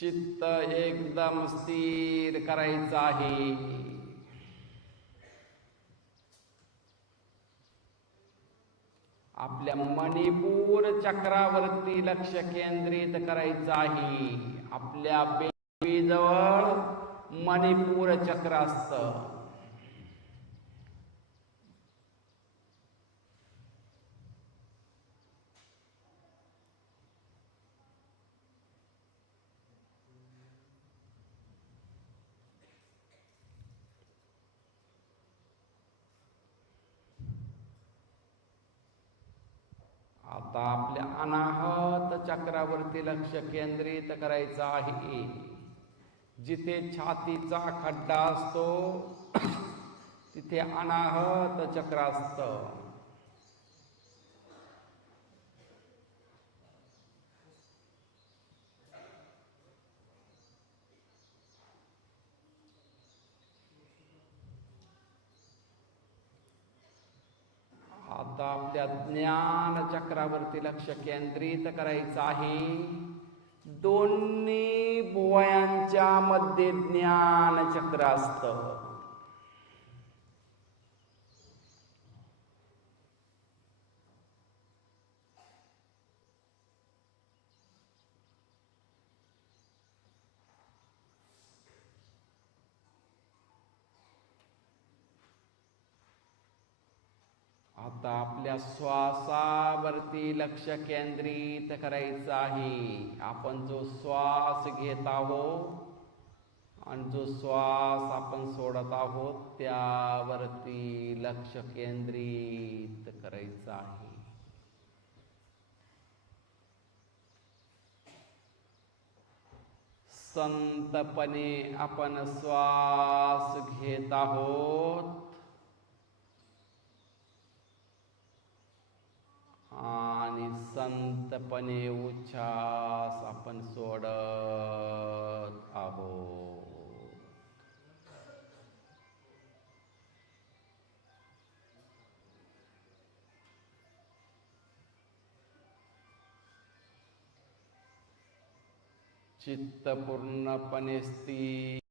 चित्त एकदम स्थिर करायचं आहे. आपल्या मणिपूर चक्रावरती लक्ष केंद्रित करायचं आहे. आपल्या बेबीजवळ मणिपूर चक्र असतं. आता आपल्या अनाहत चक्रावरती लक्ष केंद्रित करायचं आहे. जिथे छातीचा खड्डा असतो तिथे अनाहत चक्र असतं. आपल्या ज्ञान चक्रावरती लक्ष केंद्रित करायचं आहे. दोन्ही बुवयांच्या मध्ये ज्ञान चक्र असतं. आता आपल्या श्वासावरती लक्ष केंद्रित करायचं आहे. आपण जो श्वास घेत आहोत आणि जो श्वास आपण सोडत आहोत त्यावरती लक्ष केंद्रित करायचं आहे. संतपणे आपण श्वास घेत आहोत आणि शांतपणे उच्छ्वास आपण सोडत आहोत. चित्त पूर्णपणे स्थिर.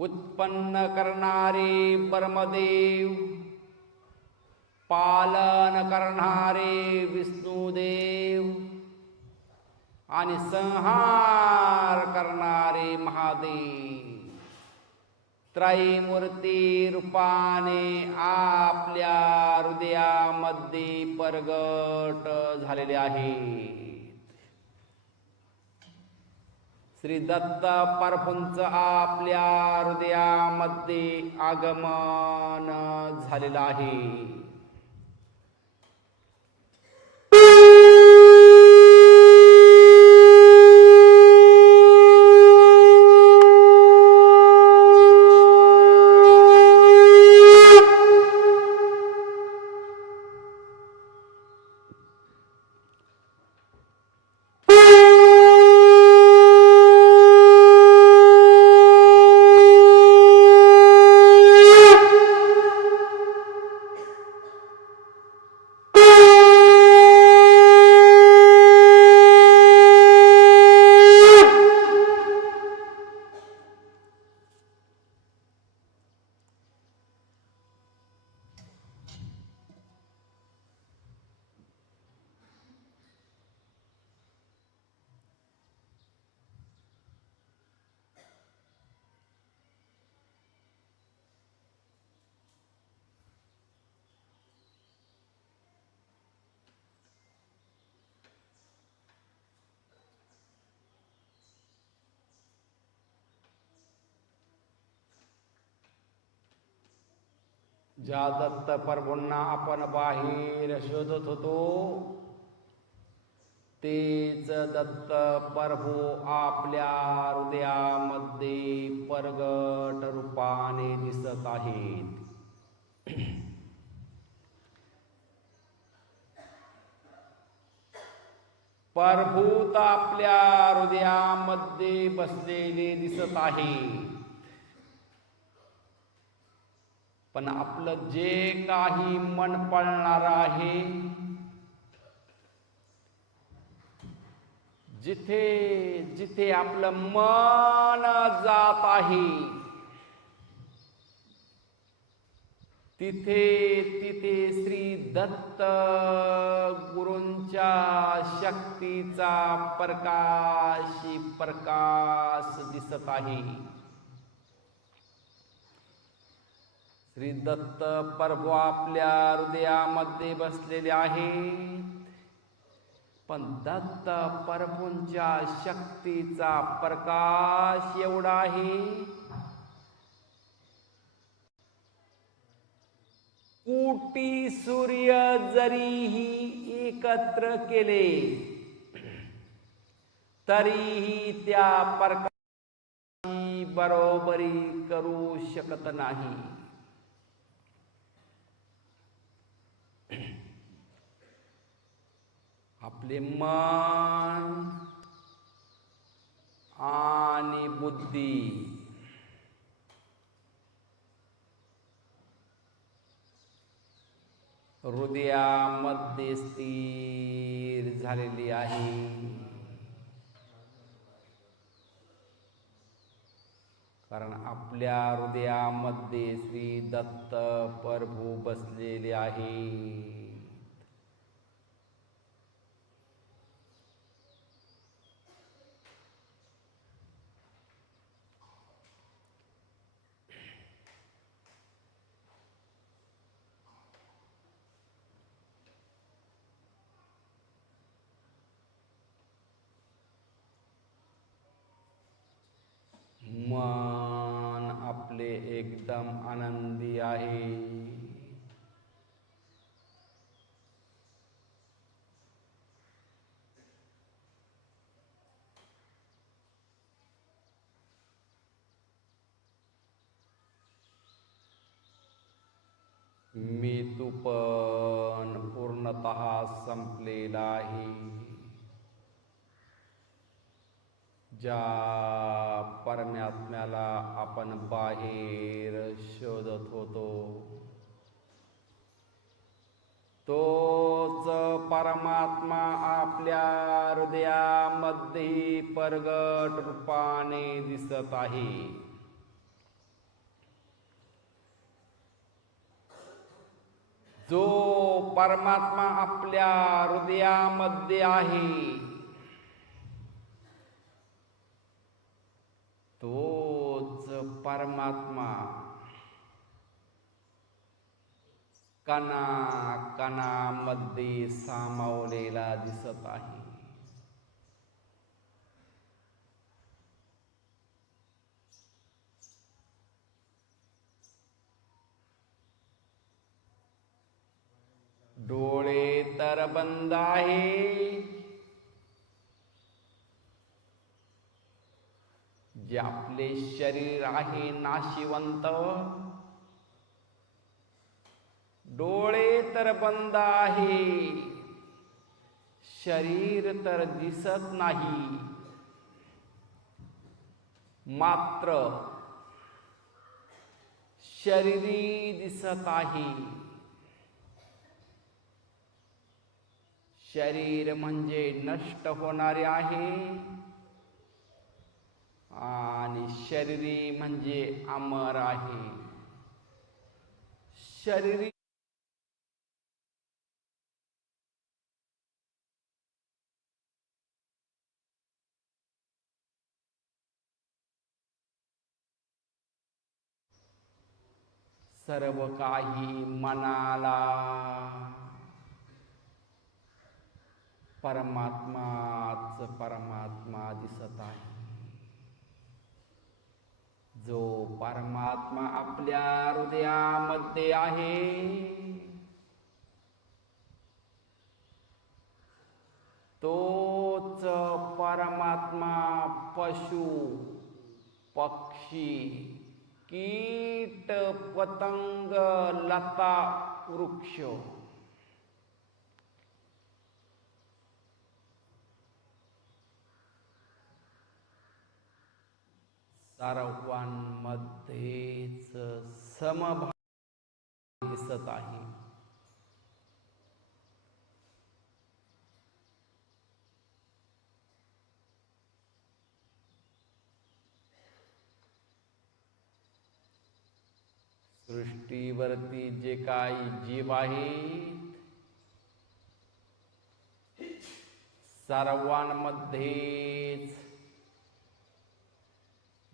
उत्पन्न करणारे परमदेव पालन करणारे विष्णुदेव आणि संहार करणारे महादेव. त्रयमूर्ती रूपाने आपल्या हृदयामध्ये परगट झालेले आहे. श्री दत्त परफुंच आपल्या हृदयामध्ये आगमन झालेलं आहे. ज्या दत्त प्रभूंना आपण बाहेर शोधत होतो तेच दत्त प्रभू आपल्या हृदयामध्ये परगट रूपाने दिसत आहेत. प्रभूत आपल्या हृदयामध्ये बसलेले दिसत आहे. पण आपलं जे काही मन पळणार आहे जिथे जिथे आपलं मन जात आहे तिथे तिथे श्री दत्त गुरूंच्या शक्तीचा प्रकाशी प्रकाश दिसत आहे. श्री दत्त प्रभू आपल्या हृदयामध्ये बसलेले आहेत पण दत्त प्रभूंच्या शक्तीचा प्रकाश एवढा आहे. कोटी सूर्य जरीही एकत्र केले तरीही त्या प्रकाशी बरोबरी करू शकत नाही. आपले मन आणि बुद्धी हृदयामध्ये स्थिर झालेली आहे. कारण आपल्या हृदयामध्ये श्री दत्त प्रभू बसलेले आहे मन आपले एकदम आनंदी आहे. मी तू पण पूर्णतः संपलेला आहे. ज्या परमात्म्याला आपण बाहेर शोधत होतो तोच परमात्मा आपल्या हृदयामध्ये परगट रूपाने दिसत आहे. जो परमात्मा आपल्या हृदयामध्ये आहे तोच परमात्मा. कणा कणामध्ये सामावलेला दिसत आहे. डोळे तर बंद आहे जे आपले शरीर आहे नाशिवंत डोळे तर बंद आहे शरीर तर दिसत नाही. मात्र शरीरी दिसत आहे. शरीर म्हणजे नष्ट होणारे आहे. आणि शरीरी म्हणजे अमर आहे. शरीरी सर्व काही मनाला परमात्माच परमात्मा दिसत आहे. जो परमात्मा आपल्या हृदयामध्ये आहे. तोच परमात्मा पशु पक्षी कीट पतंग लता वृक्ष. सर्वांमध्येच समभाव दिसत आहे. सृष्टीवरती जे काही जीव आहेत सर्वांमध्येच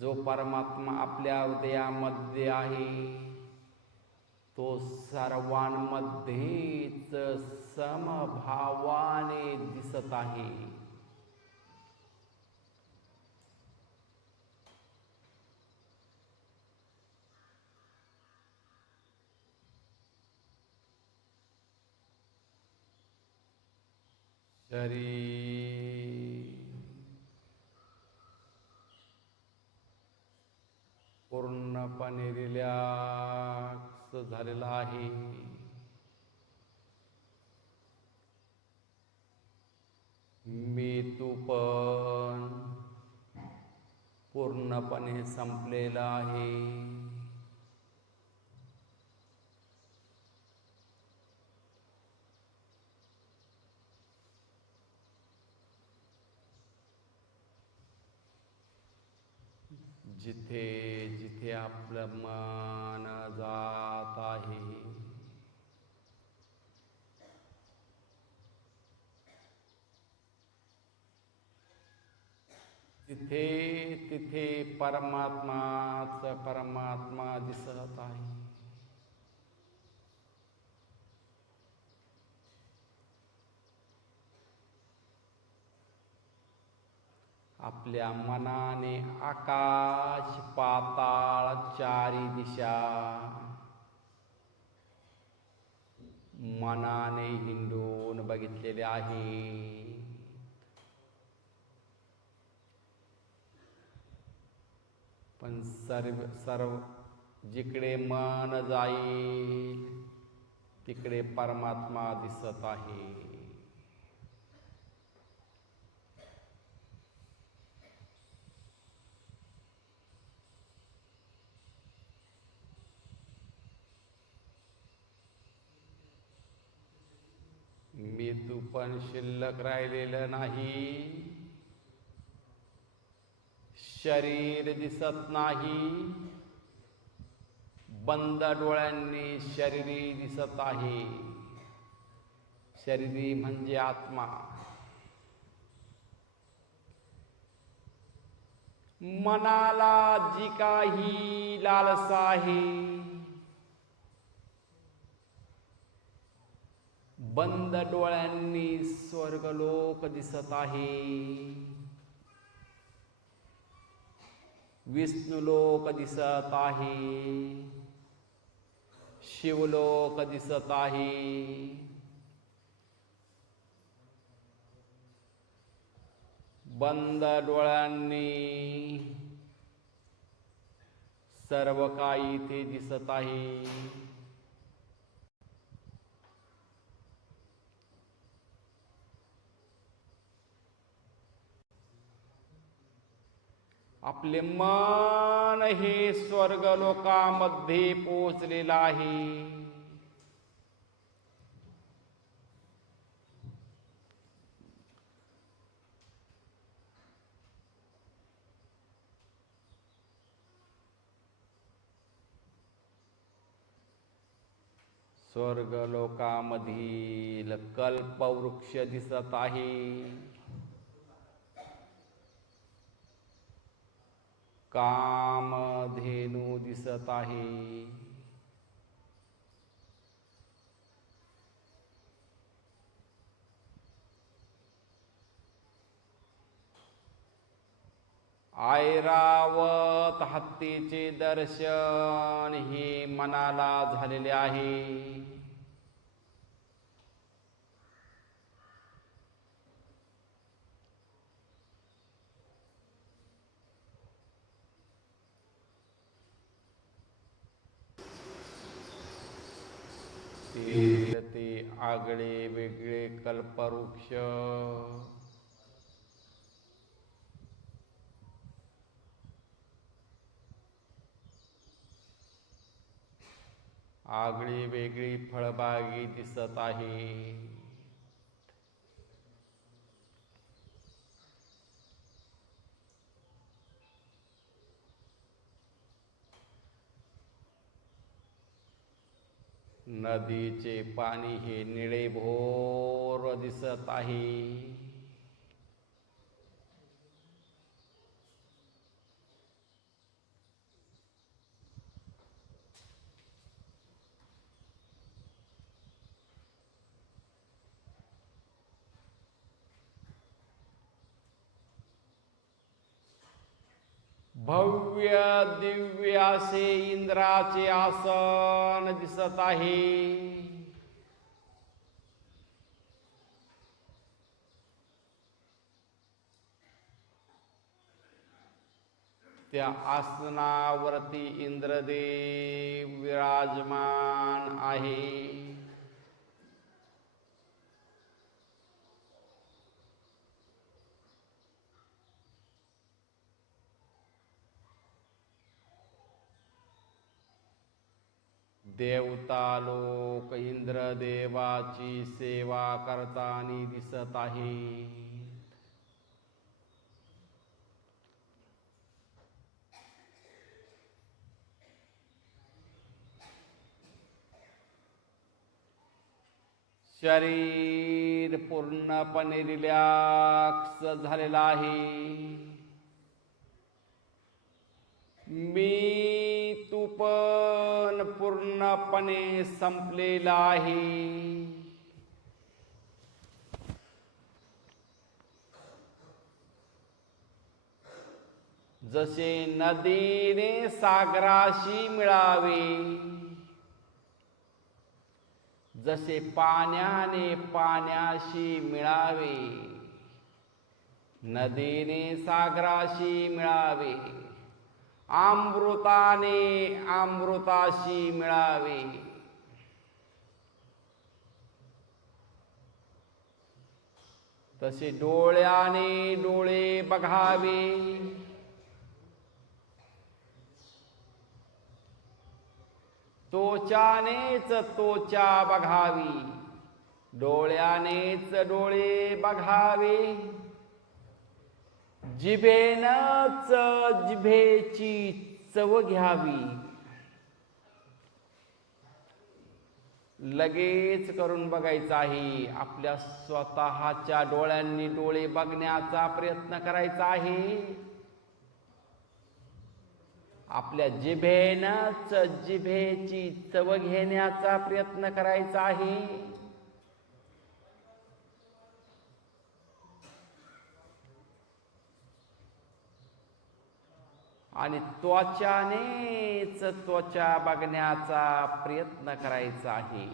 जो परमात्मा आपल्या हृदयामध्ये आहे तो सर्वांमध्येच समभावाने दिसत आहे. शरीर पूर्णपणे रिलॅक्स झालेला आहे. मेतू पण पूर्णपणे संपलेला आहे. जिथे जिथे आपलं मन जात आहे. तिथे तिथे परमात्माच परमात्मा दिसत आहे. आपल्या मनाने आकाश पाताळ चारी दिशा. मनाने हिंडून बघितलेले आहे पण सर्व सर्व जिकडे मन जाईल तिकडे परमात्मा दिसत आहे मी तू पण शिल्लक राहिलेलं नाही. शरीर दिसत नाही. बंद डोळ्यांनी शरीरी दिसत आहे. शरीरी म्हणजे आत्मा. मनाला जी काही लालसा आहे बंद डोळ्यांनी स्वर्गलोक दिसत आहे. विष्णुलोक दिसत आहे. शिवलोक दिसत आहे. बंद डोळ्यांनी सर्व काही इथे दिसत आहे. आपले मन हे स्वर्ग लोकामध्ये पोचलेलं आहे स्वर्ग लोकामधील कल्पवृक्ष दिसत आहे. कामधेनू दिसत आहे. ऐरावत हत्तीचे दर्शन हे मनाला झालेले आहे. ते आगळे वेगळे कल्पवृक्ष. आगळी वेगळी फळबागी दिसत आहे. नदीचे पाणी हे निळे भोर दिसत आहे. भव्य दिव्य असे इंद्राचे आसन दिसत आहे. त्या आसनावरती इंद्रदेव विराजमान आहे. देवता लोक इंद्र देवाची सेवा करताना दिसत आहे. शरीर पूर्णपणे रिलॅक्स झालेला आहे. मी तू पण पूर्णपणे संपलेला आहे. जसे नदीने सागराशी मिळावे जसे पाण्याने पाण्याशी मिळावे नदीने सागराशी मिळावे. अमृताने अमृताशी मिळावे. तसे डोळ्याने डोळे बघावे. त्वचानेच तोचा बघावी. डोळ्यानेच डोळे बघावे. जिभेन च जिभेची चव घ्यावी. लगेच करून बघायचं आहे. आपल्या स्वतःच्या डोळ्यांनी डोळे बघण्याचा प्रयत्न करायचा आहे. आपल्या जिभेनच जिभेची चव घेण्याचा प्रयत्न करायचा आहे. आणि त्वचानेच त्वचा बघण्याचा प्रयत्न करायचा आहे.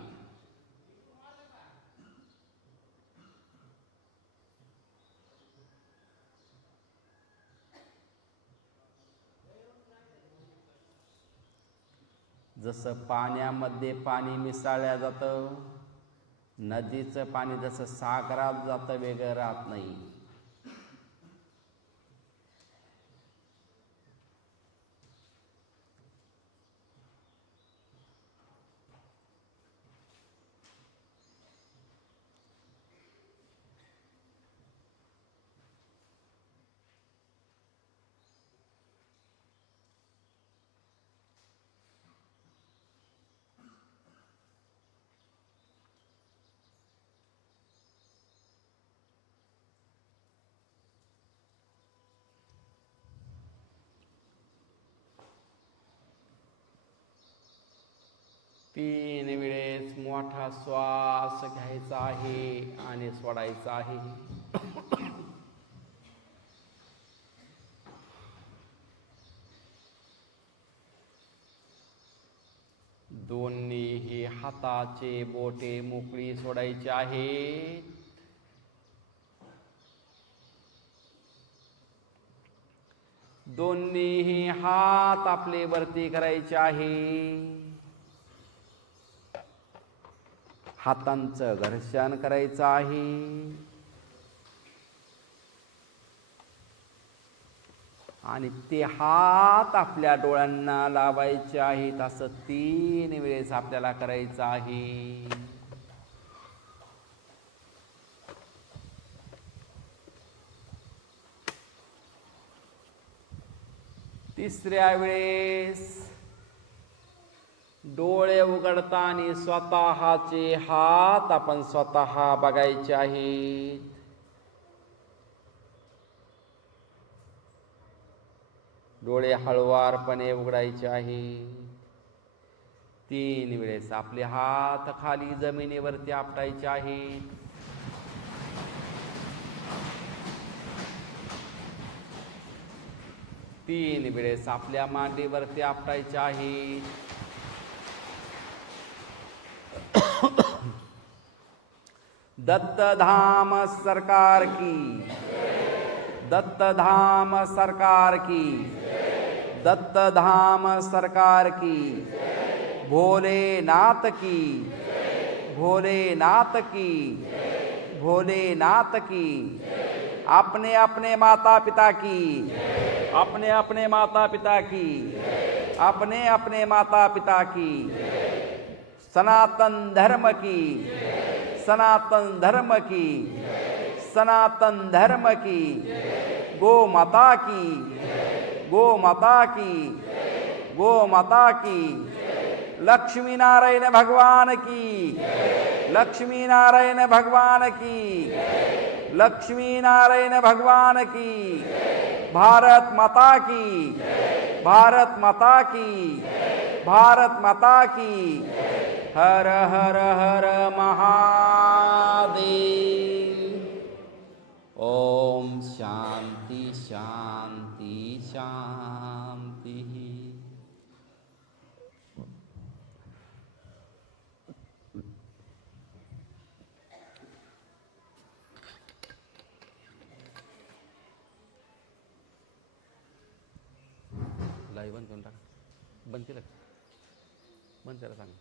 जसं पाण्यामध्ये पाणी मिसळल्या जातं नदीचं पाणी जसं सागरात जातं वेगळं राहत नाही. तीन वेळेस मोठा श्वास घ्यायचा आहे आणि सोडायचा आहे. दोन्हीही हाताचे बोटे मोकळी सोडायचे आहेत. दोन्हीही हात आपले वरती करायचे आहे हातांचं घर्षण करायचं आहे. आणि ते हात आपल्या डोळ्यांना लावायचे आहेत असं तीन वेळेस आपल्याला करायचं आहे. तिसऱ्या वेळेस डोळे उघडताना स्वतःचे हात आपण स्वतः बघायचे आहेत. डोळे हळवारपणे उघडायचे आहे तीन वेळेस आपले हात खाली जमिनीवरती आपटायचे आहेत. तीन वेळेस आपल्या मांडीवरती आपटायचे आहेत. दत्तधाम सरकार की। दत्त धाम सरकार की। दत्त धाम सरकार की। भोलेनाथ की। भोलेनाथ की। भोलेनाथ की। अपने अपने माता पिता की। अपने अपने माता पिता की। अपने अपने माता पिता की। सनातन धर्म की सनातन धर्म की सनातन धर्म की गो माता की गो माता की गो माता की लक्ष्मी नारायण भगवान की लक्ष्मी नारायण भगवान की लक्ष्मी नारायण भगवान की भारत माता की भारत माता की भारत माता की हर हर हर महादेव। ओम शांती शांती शांती। लाईव्ह बंद करून टाका. बंद केलं बंद त्याला सांग.